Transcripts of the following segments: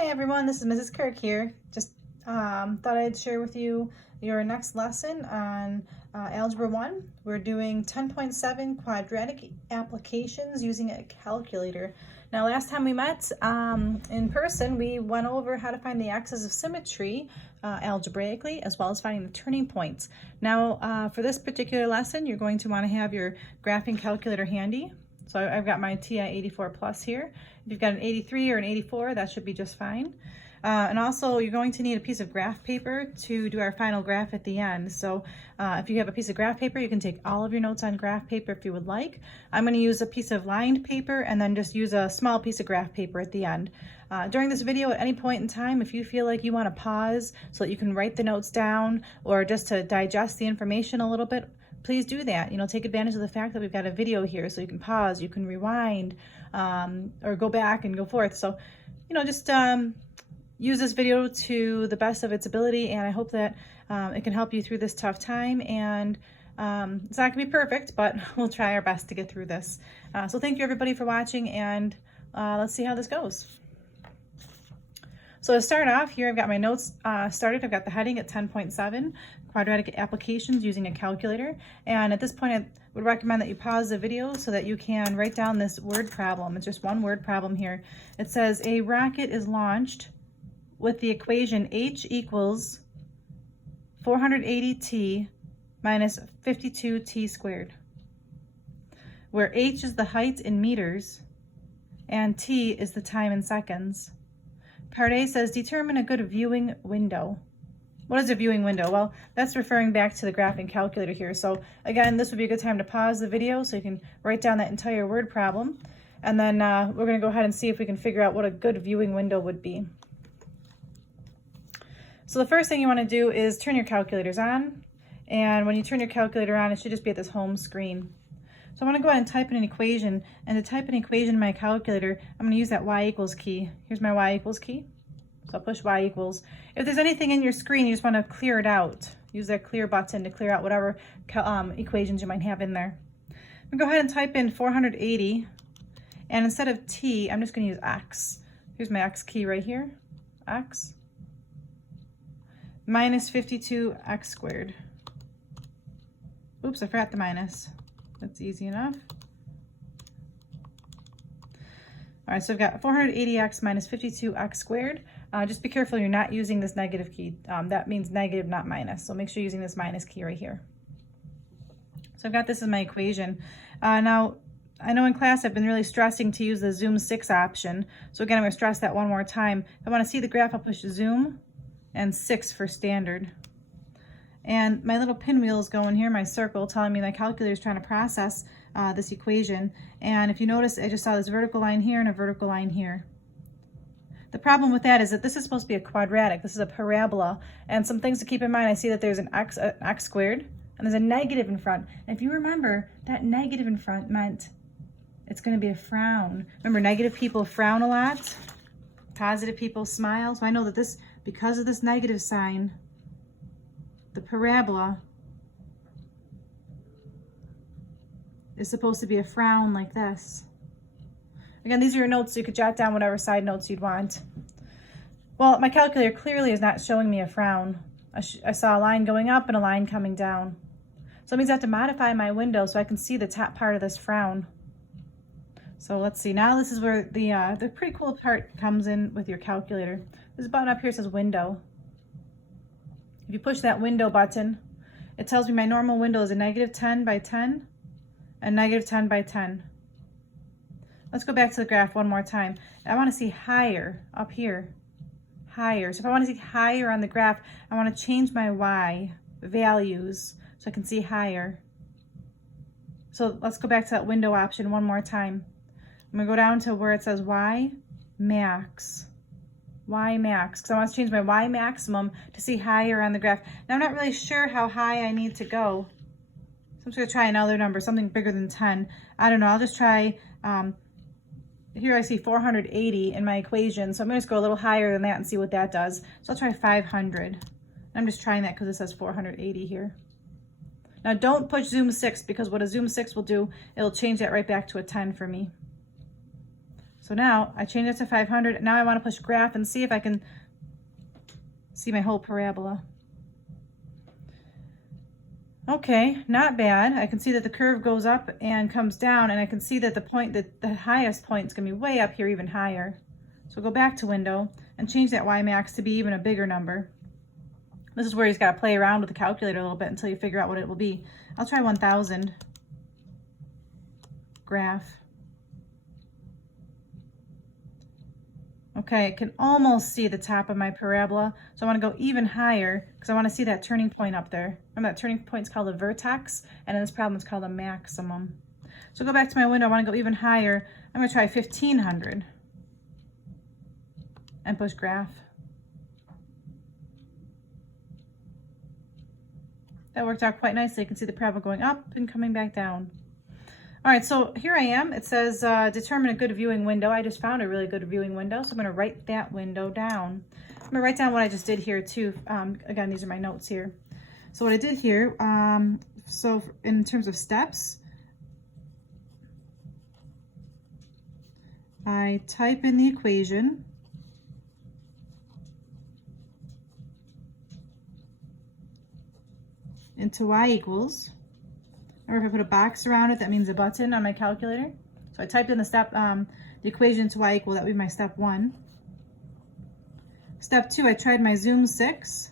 Hey everyone, this is Mrs. Kirk here. Just thought I'd share with you your next lesson on Algebra 1. We're doing 10.7 quadratic applications using a calculator. Now last time we met in person, we went over how to find the axis of symmetry algebraically, as well as finding the turning points. Now for this particular lesson, you're going to want to have your graphing calculator handy. So I've got my TI 84 Plus here. If you've got an 83 or an 84, that should be just fine. And also you're going to need a piece of graph paper to do our final graph at the end. So if you have a piece of graph paper, you can take all of your notes on graph paper if you would like. I'm going to use a piece of lined paper and then just use a small piece of graph paper at the end. During this video, at any point in time, if you feel like you want to pause so that you can write the notes down or just to digest the information a little bit, please do that. Take advantage of the fact that we've got a video here, so you can pause, you can rewind, or go back and go forth. So, just use this video to the best of its ability, and I hope that it can help you through this tough time. And it's not gonna be perfect, but we'll try our best to get through this. So thank you everybody for watching, and let's see how this goes. So to start off here, I've got my notes started. I've got the heading at 10.7, quadratic applications using a calculator. And at this point, I would recommend that you pause the video so that you can write down this word problem. It's just one word problem here. It says a rocket is launched with the equation h equals 480t minus 52t squared, where h is the height in meters and t is the time in seconds. Part A says, determine a good viewing window. What is a viewing window? Well, that's referring back to the graphing calculator here. So again, this would be a good time to pause the video so you can write down that entire word problem. And then we're going to go ahead and see if we can figure out what a good viewing window would be. So the first thing you want to do is turn your calculators on. And when you turn your calculator on, it should just be at this home screen. So I'm going to go ahead and type in an equation, and to type an equation in my calculator, I'm going to use that y equals key. Here's my y equals key. So I'll push y equals. If there's anything in your screen, you just want to clear it out. Use that clear button to clear out whatever equations you might have in there. I'm going to go ahead and type in 480, and instead of t, I'm just going to use x. Here's my x key right here, x, minus 52x squared. Oops, I forgot the minus. That's easy enough. All right, so I've got 480x minus 52x squared. Just be careful you're not using this negative key. That means negative, not minus. So make sure you're using this minus key right here. So I've got this as my equation. Now, I know in class I've been really stressing to use the zoom 6 option. So again, I'm going to stress that one more time. If I want to see the graph, I'll push zoom and 6 for standard. And my little pinwheel is going here, my circle, telling me my calculator is trying to process this equation. And if you notice, I just saw this vertical line here and a vertical line here. The problem with that is that this is supposed to be a quadratic. This is a parabola. And some things to keep in mind, I see that there's an x squared, and there's a negative in front. And if you remember, that negative in front meant it's going to be a frown. Remember, negative people frown a lot. Positive people smile. So I know that this, because of this negative sign, the parabola is supposed to be a frown like this. Again, these are your notes, so you could jot down whatever side notes you'd want. Well, my calculator clearly is not showing me a frown. I saw a line going up and a line coming down. So that means I have to modify my window so I can see the top part of this frown. So let's see, now this is where the pretty cool part comes in with your calculator. This button up here says window. If you push that window button, it tells me my normal window is a negative 10 by 10 and negative 10 by 10. Let's go back to the graph one more time. I want to see higher up here, higher. So if I want to see higher on the graph, I want to change my y values so I can see higher. So let's go back to that window option one more time. I'm going to go down to where it says y max. Y max, because I want to change my y maximum to see higher on the graph. Now I'm not really sure how high I need to go. So I'm just going to try another number, something bigger than 10. I don't know, I'll just try, here I see 480 in my equation, so I'm going to just go a little higher than that and see what that does. So I'll try 500. I'm just trying that because it says 480 here. Now don't push zoom 6, because what a zoom 6 will do, it'll change that right back to a 10 for me. So now I change it to 500. Now I want to push graph and see if I can see my whole parabola. Okay, not bad. I can see that the curve goes up and comes down, and I can see that the highest point is going to be way up here, even higher. So go back to window and change that Y max to be even a bigger number. This is where you just got to play around with the calculator a little bit until you figure out what it will be. I'll try 1000 graph. Okay, I can almost see the top of my parabola, so I want to go even higher because I want to see that turning point up there. Remember, that turning point is called a vertex, and in this problem it's called a maximum. So go back to my window. I want to go even higher. I'm going to try 1500 and push graph. That worked out quite nicely. You can see the parabola going up and coming back down. All right, so here I am. It says determine a good viewing window. I just found a really good viewing window, so I'm going to write that window down. I'm going to write down what I just did here too. Again, these are my notes here. So what I did here, so in terms of steps, I type in the equation. Into y equals, or if I put a box around it, that means a button on my calculator. So I typed in the equation to y equal, that would be my step 1. Step 2, I tried my zoom 6,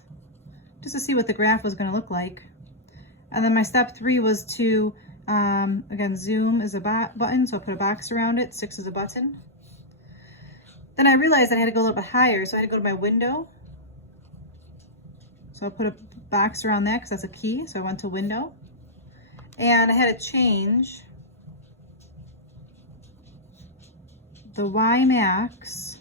just to see what the graph was going to look like. And then my step 3 was to, again, zoom is a button, so I put a box around it, 6 is a button. Then I realized I had to go a little bit higher, so I had to go to my window. So I'll put a box around that because that's a key. So I went to window. And I had to change the Y max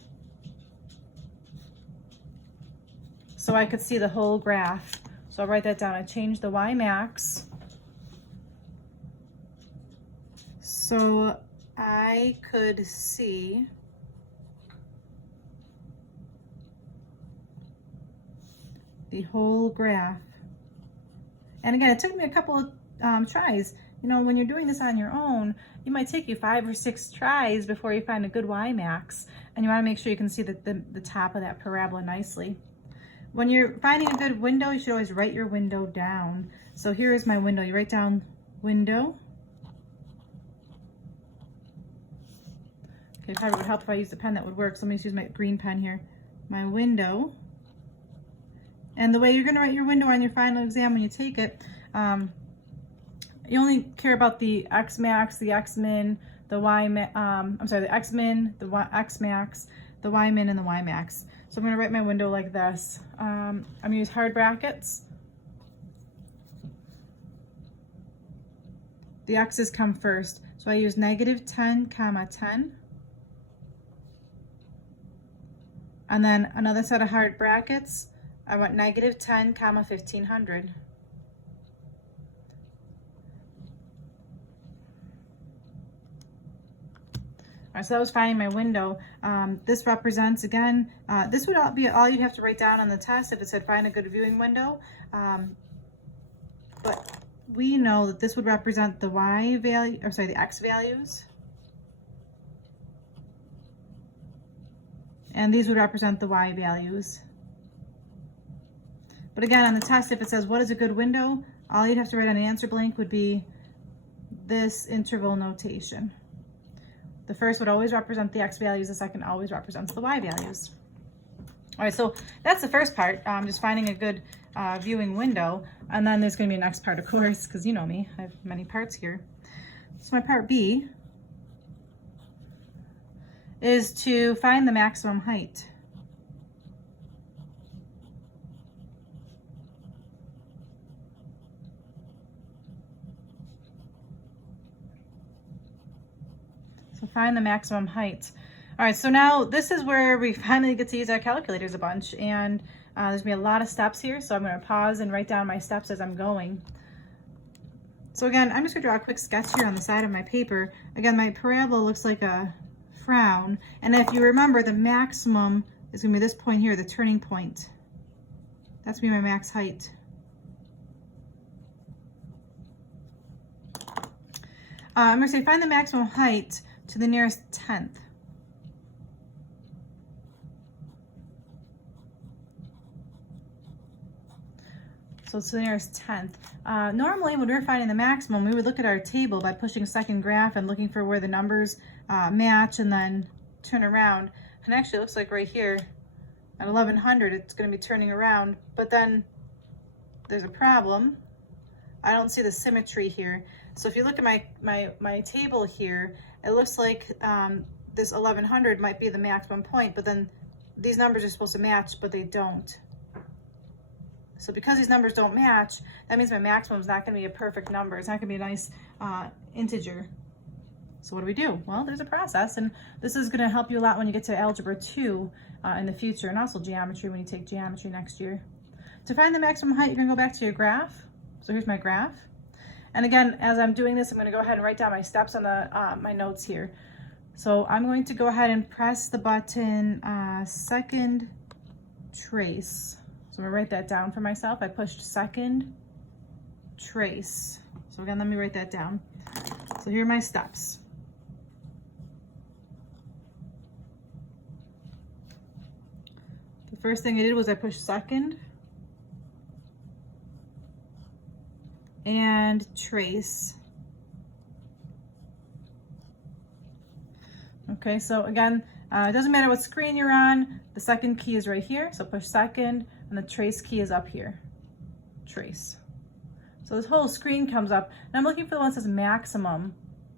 so I could see the whole graph. So I'll write that down. I changed the Y max so I could see the whole graph. And again, it took me a couple of tries. You know, when you're doing this on your own, it might take you 5 or 6 tries before you find a good Y max, and you want to make sure you can see the top of that parabola nicely. When you're finding a good window, you should always write your window down. So here is my window. You write down window. Okay, probably would help if I used a pen that would work, so let me just use my green pen here. My window. And the way you're going to write your window on your final exam when you take it, you only care about the X max, the X min, the Y the X min, the X max, the Y min, and the Y max. So I'm going to write my window like this. I'm going to use hard brackets. The X's come first. So I use -10, comma 10. And then another set of hard brackets. I want -10, comma 1500. All right, so that was finding my window. This represents, again, this would be all you have to write down on the test if it said find a good viewing window. But we know that this would represent the Y value, or sorry, the X values. And these would represent the Y values. But again, on the test, if it says what is a good window, all you'd have to write on an answer blank would be this interval notation. The first would always represent the X values, the second always represents the Y values. All right, so that's the first part, just finding a good viewing window. And then there's going to be a next part, of course, because you know me, I have many parts here. So my part B is to find the maximum height. So find the maximum height. All right, so now this is where we finally get to use our calculators a bunch, and there's gonna be a lot of steps here, so I'm gonna pause and write down my steps as I'm going. So again, I'm just gonna draw a quick sketch here on the side of my paper. Again, my parabola looks like a frown, and if you remember, the maximum is gonna be this point here, the turning point. That's gonna be my max height. I'm gonna say find the maximum height to the nearest tenth. So it's the nearest tenth. Normally when we were finding the maximum, we would look at our table by pushing second graph and looking for where the numbers match and then turn around. And actually it looks like right here at 1100, it's going to be turning around, but then there's a problem. I don't see the symmetry here. So if you look at my table here, it looks like this 1100 might be the maximum point, but then these numbers are supposed to match, but they don't. So because these numbers don't match, that means my maximum is not going to be a perfect number. It's not going to be a nice integer. So what do? Well, there's a process, and this is going to help you a lot when you get to Algebra 2 in the future, and also geometry when you take geometry next year. To find the maximum height, you're going to go back to your graph. So here's my graph. And again, as I'm doing this, I'm going to go ahead and write down my steps on the my notes here. So I'm going to go ahead and press the button second trace. So I'm going to write that down for myself. I pushed second trace. So again, let me write that down. So here are my steps. The first thing I did was I pushed second and trace. Okay, so again, it doesn't matter what screen you're on, the second key is right here, so push second, and the trace key is up here, trace. So this whole screen comes up, and I'm looking for the one that says maximum.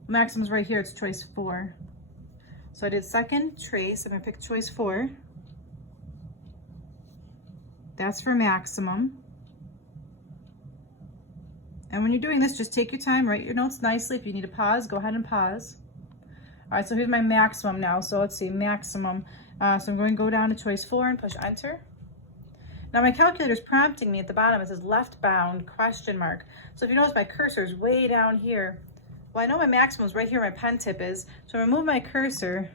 Maximum's right here, it's choice 4. So I did second trace, I'm gonna pick choice 4. That's for maximum. And when you're doing this, just take your time, write your notes nicely. If you need to pause, go ahead and pause. All right, so here's my maximum now. So let's see, maximum. So I'm going to go down to choice 4 and push enter. Now my calculator is prompting me at the bottom. It says left bound question mark. So if you notice my cursor is way down here. Well, I know my maximum is right here where my pen tip is. So I'm gonna move my cursor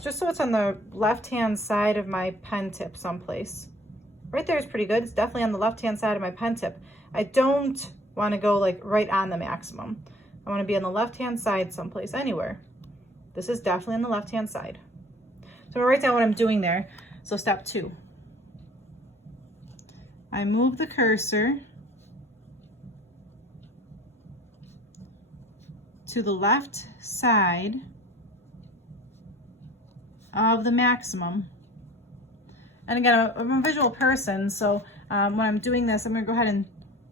just so it's on the left-hand side of my pen tip someplace. Right there is pretty good. It's definitely on the left-hand side of my pen tip. I don't want to go like right on the maximum. I want to be on the left-hand side someplace, anywhere. This is definitely on the left-hand side. So I'm going to write down what I'm doing there. So step 2. I move the cursor to the left side of the maximum. And again, I'm a visual person, so when I'm doing this, I'm going to go ahead and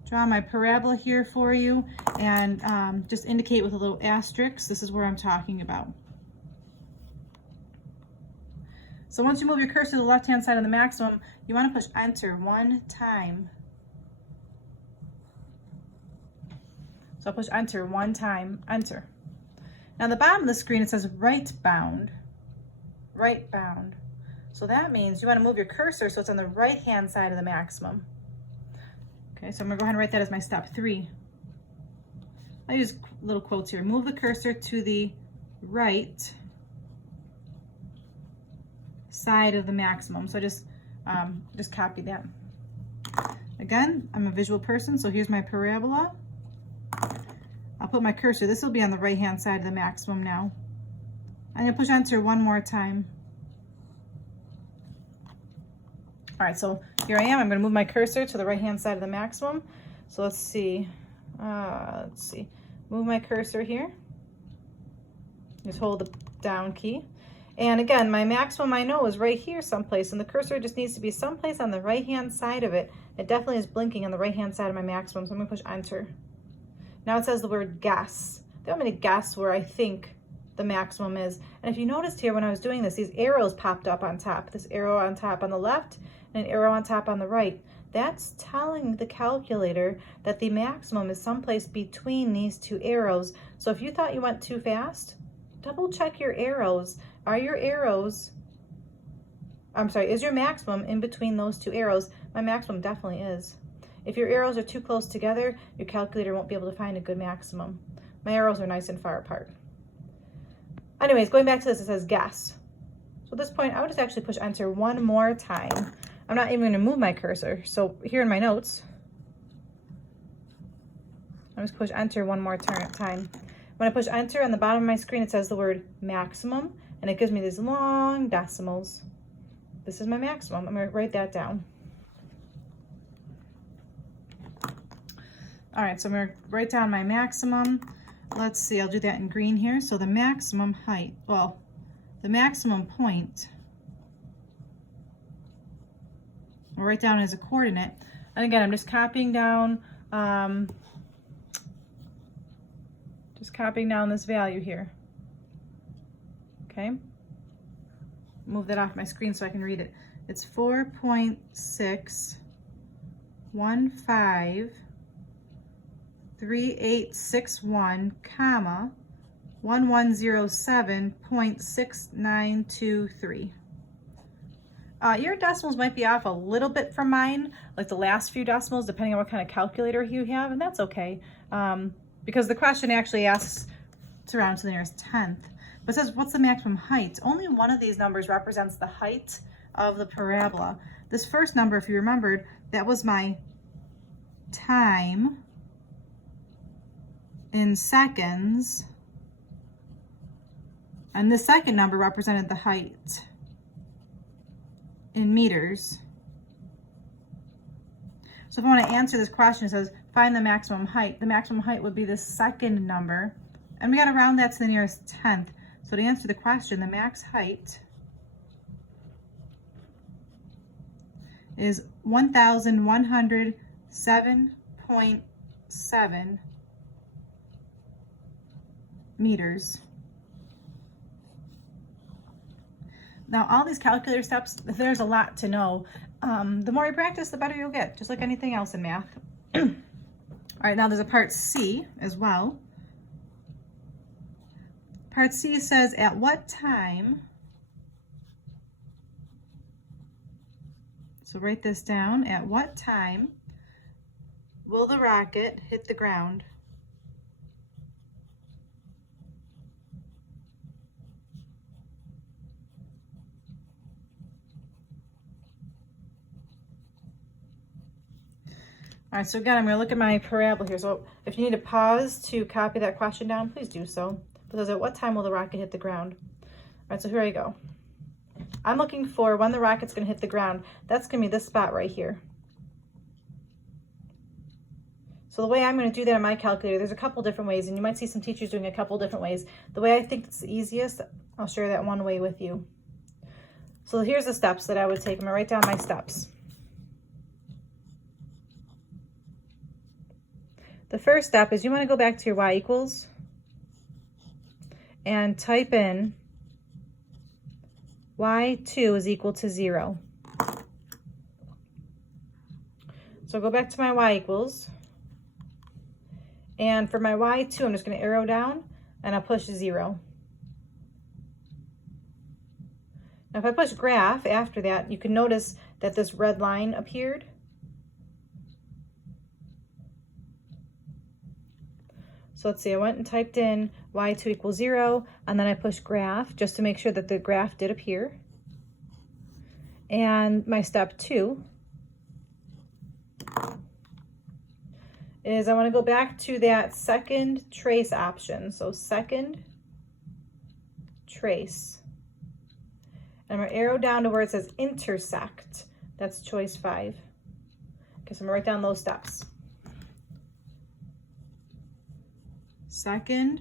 draw my parabola here for you and just indicate with a little asterisk, this is where I'm talking about. So once you move your cursor to the left-hand side of the maximum, you want to push enter 1 time. So I'll push enter 1 time, enter. Now the bottom of the screen, it says right bound, right bound. So that means you want to move your cursor so it's on the right-hand side of the maximum. Okay, so I'm going to go ahead and write that as my step 3. I use little quotes here. Move the cursor to the right side of the maximum. So just copy that. Again, I'm a visual person, so here's my parabola. I'll put my cursor. This will be on the right-hand side of the maximum now. I'm going to push enter 1 more time. All right, so here I am. I'm going to move my cursor to the right-hand side of the maximum. So let's see. Move my cursor here. Just hold the down key. And again, my maximum I know is right here someplace, and the cursor just needs to be someplace on the right-hand side of it. It definitely is blinking on the right-hand side of my maximum, so I'm going to push enter. Now it says the word guess. They want me to guess where I think the maximum is. And if you noticed here when I was doing this, these arrows popped up on top. This arrow on top on the left and an arrow on top on the right. That's telling the calculator that the maximum is someplace between these 2 arrows. So if you thought you went too fast, double check your arrows. Are your arrows, is your maximum in between those 2 arrows? My maximum definitely is. If your arrows are too close together, your calculator won't be able to find a good maximum. My arrows are nice and far apart. Anyways, going back to this, it says guess. So at this point, I would just actually push enter 1 more time. I'm not even going to move my cursor. So here in my notes, I'll just push enter 1 more time. When I push enter on the bottom of my screen, it says the word maximum, and it gives me these long decimals. This is my maximum. I'm going to write that down. All right, so I'm gonna write down my maximum. Let's see, I'll do that in green here. So the maximum height, well, the maximum point, I'll write down as a coordinate. And again, I'm just copying down this value here. Okay, move that off my screen so I can read it. It's 4.6153861, comma 1107.6923. Your decimals might be off a little bit from mine, like the last few decimals, depending on what kind of calculator you have, and that's okay, because the question actually asks to round to the nearest tenth. But it says, what's the maximum height? Only one of these numbers represents the height of the parabola. This first number, if you remembered, that was my time in seconds, and the second number represented the height in meters. So if I want to answer this question, it says find the maximum height. The maximum height would be the second number, and we got to round that to the nearest tenth. So to answer the question, the max height is 1107.7 meters. Now, all these calculator steps, there's a lot to know. The more you practice, the better you'll get, just like anything else in math. All right, now there's a part C as well. Part C says, at what time, so write this down, at what time will the rocket hit the ground? All right, so again, I'm going to look at my parabola here. So if you need to pause to copy that question down, please do so. Because at what time will the rocket hit the ground? All right, so here I go. I'm looking for when the rocket's going to hit the ground. That's going to be this spot right here. So the way I'm going to do that in my calculator, there's a couple different ways, and you might see some teachers doing a couple different ways. The way I think it's the easiest, I'll share that one way with you. So here's the steps that I would take. I'm going to write down my steps. The first step is you want to go back to your y equals and type in y2 is equal to 0. So go back to my y equals, and for my y2, I'm just going to arrow down and I'll push 0. Now if I push graph after that, you can notice that this red line appeared. So let's see, I went and typed in y2 equals 0, and then I pushed graph just to make sure that the graph did appear. And my step 2 is I want to go back to that second trace option. So second trace. And I'm going to arrow down to where it says intersect. That's choice 5. Okay, so I'm going to write down those steps. Second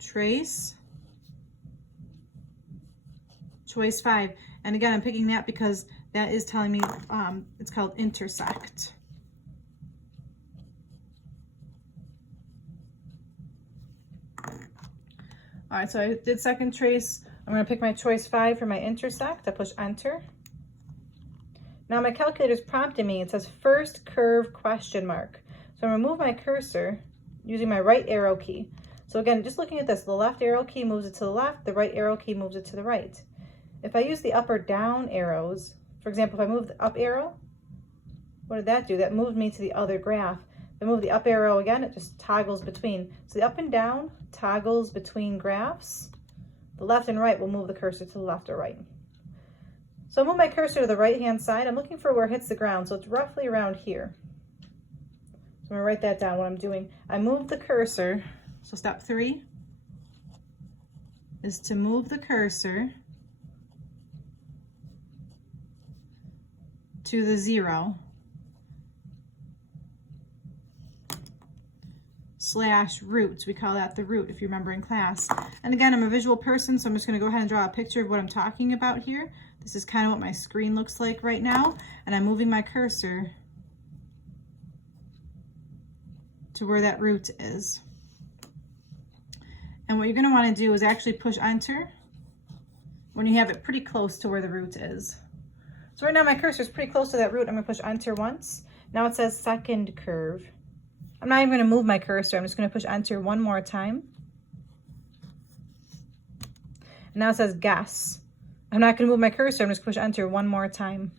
trace, choice 5. And again, I'm picking that because that is telling me it's called intersect. All right, so I did second trace. I'm going to pick my choice 5 for my intersect. I push enter. Now my calculator's prompting me. It says first curve question mark. So I'm going to move my cursor using my right arrow key. So again, just looking at this, the left arrow key moves it to the left, the right arrow key moves it to the right. If I use the up or down arrows, for example, if I move the up arrow, what did that do? That moved me to the other graph. If I move the up arrow again, it just toggles between. So the up and down toggles between graphs. The left and right will move the cursor to the left or right. So I move my cursor to the right-hand side. I'm looking for where it hits the ground, so it's roughly around here. So I'm going to write that down, what I'm doing. I move the cursor, so step 3 is to move the cursor to the 0. slash root. We call that the root, if you remember in class. And again, I'm a visual person, so I'm just going to go ahead and draw a picture of what I'm talking about here. This is kind of what my screen looks like right now, and I'm moving my cursor to where that root is. And what you're going to want to do is actually push enter when you have it pretty close to where the root is. So right now my cursor is pretty close to that root. I'm going to push enter once. Now it says second curve. I'm not even going to move my cursor. I'm just going to push enter one more time. And now it says guess. I'm not going to move my cursor. I'm just going to push enter one more time.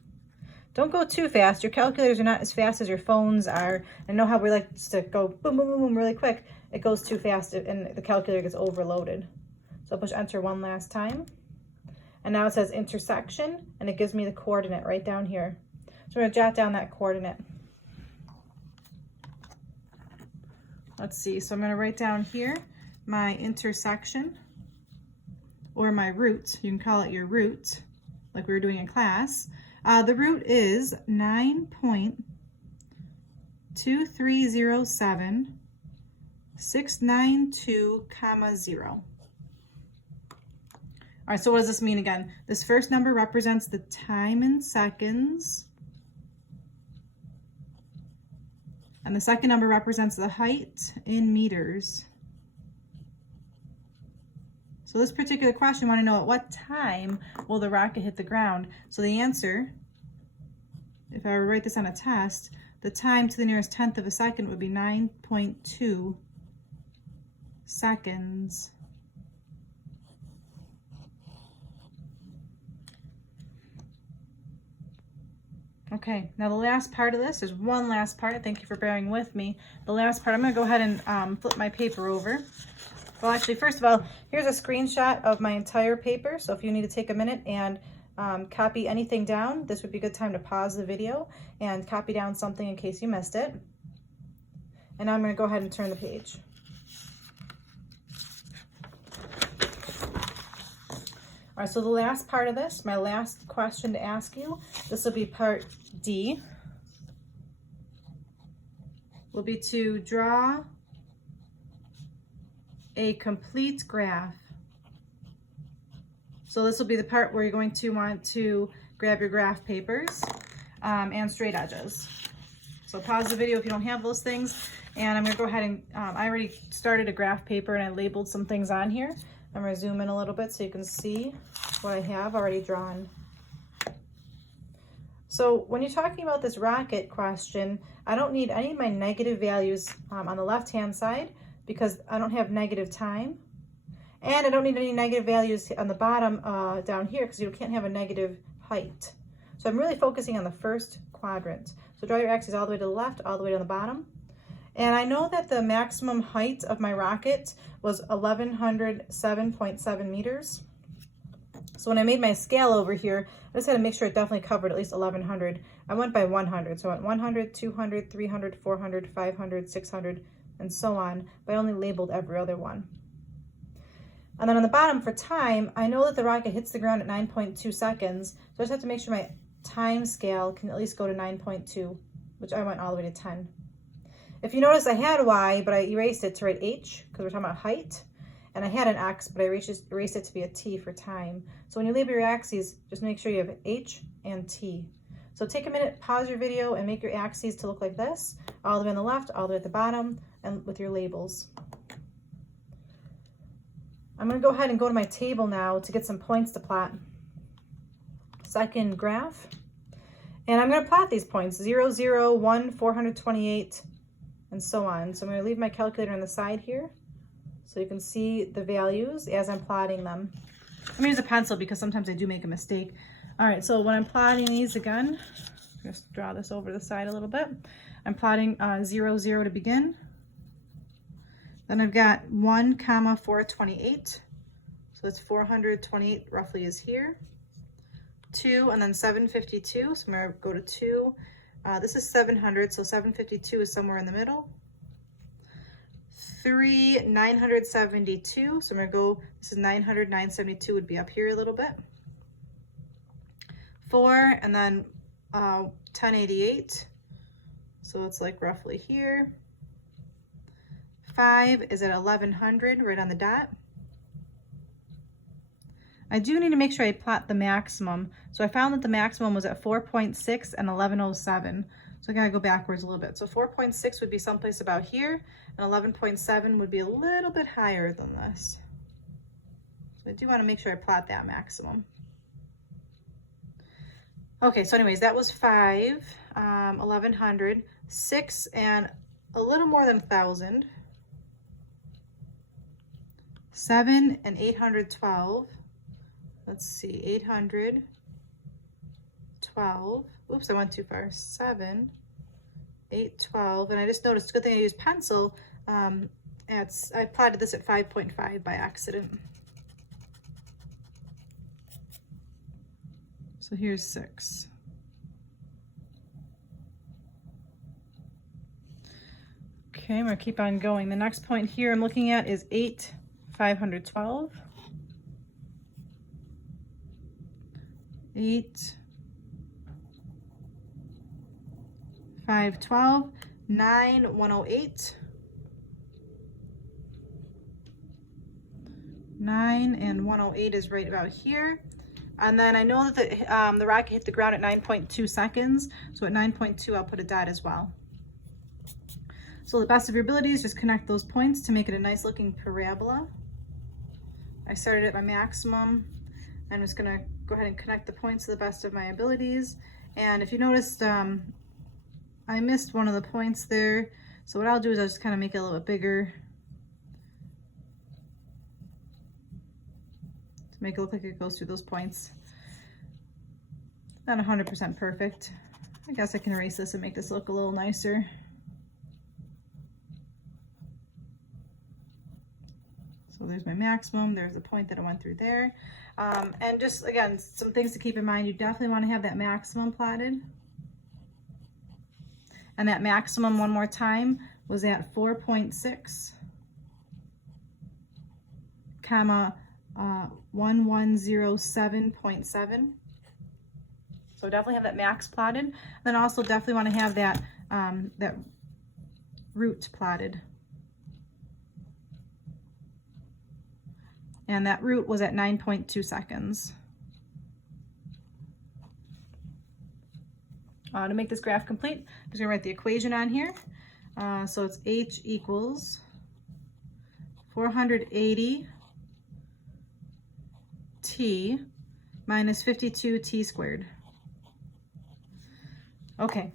Don't go too fast. Your calculators are not as fast as your phones are. I know how we like to go boom, boom, boom, boom really quick. It goes too fast and the calculator gets overloaded. So I'll push enter one last time. And now it says intersection, and it gives me the coordinate right down here. So I'm going to jot down that coordinate. Let's see. So I'm going to write down here my intersection, or my root. You can call it your root, like we were doing in class. The root is 9.2307,692, 0. All right, so what does this mean again? This first number represents the time in seconds. And the second number represents the height in meters. So this particular question, you want to know at what time will the rocket hit the ground? So the answer, if I were to write this on a test, the time to the nearest tenth of a second would be 9.2 seconds. Okay, now the last part of this, there's one last part. Thank you for bearing with me. The last part, I'm going to go ahead and flip my paper over. Well, actually, first of all, here's a screenshot of my entire paper. So if you need to take a minute and copy anything down, this would be a good time to pause the video and copy down something in case you missed it. And now I'm going to go ahead and turn the page. All right, so the last part of this, my last question to ask you, this will be part D, will be to draw a complete graph. So this will be the part where you're going to want to grab your graph papers and straight edges. So pause the video if you don't have those things. And I'm going to go ahead and, I already started a graph paper and I labeled some things on here. I'm going to zoom in a little bit so you can see what I have already drawn. So when you're talking about this rocket question, I don't need any of my negative values on the left-hand side because I don't have negative time. And I don't need any negative values on the bottom down here because you can't have a negative height. So I'm really focusing on the first quadrant. So draw your axes all the way to the left, all the way to the bottom. And I know that the maximum height of my rocket was 1107.7 meters. So when I made my scale over here, I just had to make sure it definitely covered at least 1100. I went by 100. So I went 100, 200, 300, 400, 500, 600, and so on. But I only labeled every other one. And then on the bottom for time, I know that the rocket hits the ground at 9.2 seconds. So I just have to make sure my time scale can at least go to 9.2, which I went all the way to 10. If you notice, I had Y, but I erased it to write H because we're talking about height. And I had an X, but I erased it to be a T for time. So when you label your axes, just make sure you have H and T. So take a minute, pause your video, and make your axes to look like this, all the way on the left, all the way at the bottom, and with your labels. I'm going to go ahead and go to my table now to get some points to plot. Second graph. And I'm going to plot these points, 0, 0, 1, 428, and so on. So I'm going to leave my calculator on the side here so you can see the values as I'm plotting them. I'm going to use a pencil because sometimes I do make a mistake. All right, so when I'm plotting these again, just draw this over the side a little bit. I'm plotting 0, 0 to begin. Then I've got 1, 428. So that's 428 roughly is here. 2, and then 752. So I'm going to go to 2. This is 700, so 752 is somewhere in the middle. 3, 972. So I'm going to go, this is 900, 972 would be up here a little bit. 4, and then 1088. So it's like roughly here. 5 is at 1100, right on the dot. I do need to make sure I plot the maximum. So I found that the maximum was at 4.6 and 1107. So I gotta go backwards a little bit. So 4.6 would be someplace about here, and 11.7 would be a little bit higher than this. So I do wanna make sure I plot that maximum. Okay, so anyways, that was 5, 1100, 6 and a little more than 1,000, 7 and 812. Let's see, 812. Oops, I went too far. 7, 812. And I just noticed, good thing I used pencil. I plotted this at 5.5 by accident. So here's 6. Okay, I'm gonna keep on going. The next point here I'm looking at is 8, 512. 8, 512, 9, 108. 9 and 108 is right about here. And then I know that the rocket hit the ground at 9.2 seconds. So at 9.2, I'll put a dot as well. So the best of your abilities, just connect those points to make it a nice looking parabola. I started at my maximum. I'm just gonna go ahead and connect the points to the best of my abilities. And if you noticed, I missed one of the points there. So what I'll do is I'll just kind of make it a little bit bigger to make it look like it goes through those points. Not 100% perfect. I guess I can erase this and make this look a little nicer. So there's my maximum, there's the point that I went through there. And just, again, some things to keep in mind, you definitely want to have that maximum plotted. And that maximum, one more time, was at 4.6, comma, 1107.7. So definitely have that max plotted. Then also definitely want to have that, that root plotted. And that root was at 9.2 seconds. To make this graph complete, I'm just gonna write the equation on here. So it's h equals 480 t minus 52 t squared. Okay,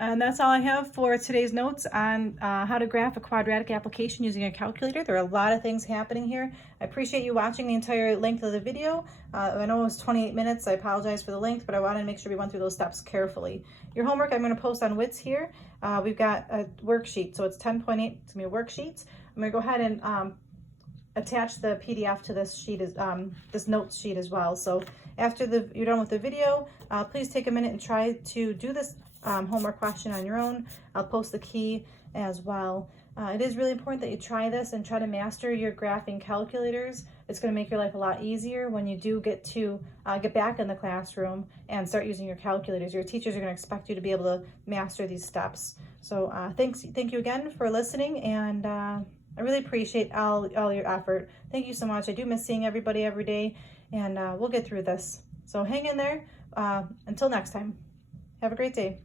and that's all I have for today's notes on how to graph a quadratic application using a calculator. There are a lot of things happening here. I appreciate you watching the entire length of the video. I know it was 28 minutes. I apologize for the length, but I wanted to make sure we went through those steps carefully. Your homework I'm going to post on WITS here. We've got a worksheet, so it's 10.8. It's going to be a worksheet. I'm going to go ahead and attach the PDF to this sheet, this notes sheet as well. So after you're done with the video, please take a minute and try to do this homework question on your own. I'll post the key as well. It is really important that you try this and try to master your graphing calculators. It's going to make your life a lot easier when you do get back in the classroom and start using your calculators. Your teachers are going to expect you to be able to master these steps. So thank you again for listening, and I really appreciate all your effort. Thank you so much. I do miss seeing everybody every day, and we'll get through this. So hang in there. Until next time, have a great day.